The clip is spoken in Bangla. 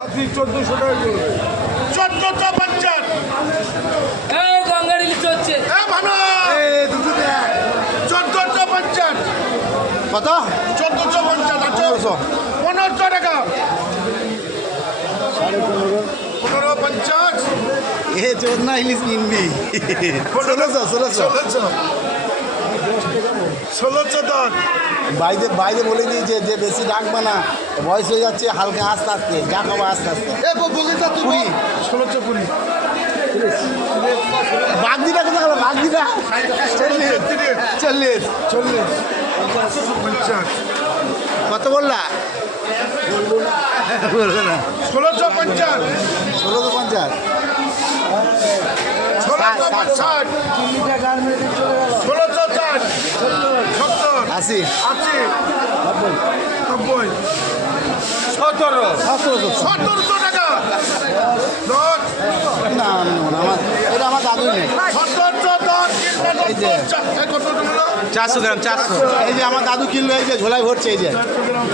1400 টাকা করে 1450 এই গঙ্গার ইলিশ হচ্ছে ভালো 1450 কত 1450 1500 টাকা 1550 এ চোর না ইলিশ কিনবি 1600 16 বাইরে বলে দিয়েছে যে বেশি ডাকবে না, বয়স হয়ে যাচ্ছে, হালকা আস্তে আস্তে যা খাবো আস্তে আস্তে। কুড়ি 1620 বাগদিটা কোথায় গেল? বাগদিটা 40 কত বললা? বলবে না 1650 1650 1660 1660 70 80 80 90 1700 টাকা দশ না আমার এটা আমার দাদুই নেই। 1710 এই যে। কত টাকা 400 গ্রাম 400। এই যে আমার দাদু কিনলো, এই যে ঝোলায় ভরছে, এই যে 400 গ্রাম